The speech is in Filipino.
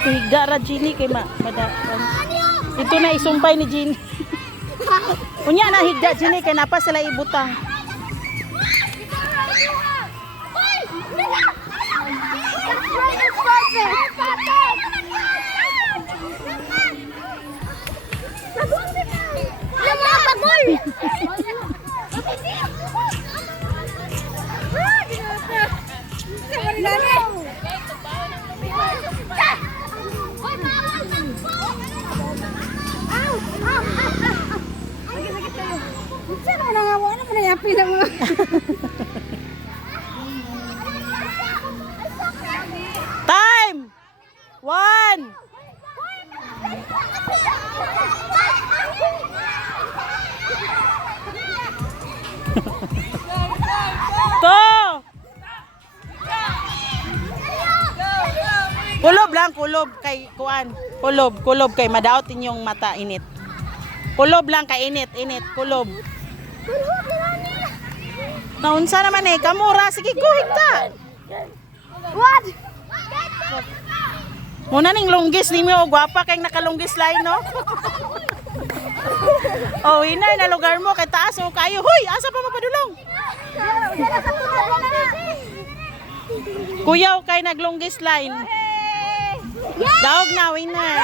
Higa ra Ginny kay madaan. Ito na isumpay ni Ginny. Unya na higa Ginny kay napa sila ibutang. Time! 1. Go! Kulob lang, kulob kay kuan. Kulob kay madaot inyong mata init. Kulob lang kay init, kulob. Naunsa naman kamura, sige kuhig ta. What? Muna ning longgis nimo gwapa kay nakalonggis line no. Oh, inay na lugar mo kay taas o kayo. Hoy, asa pa mapadulong? Kuyaw kay naglonggis line. Daog na winner.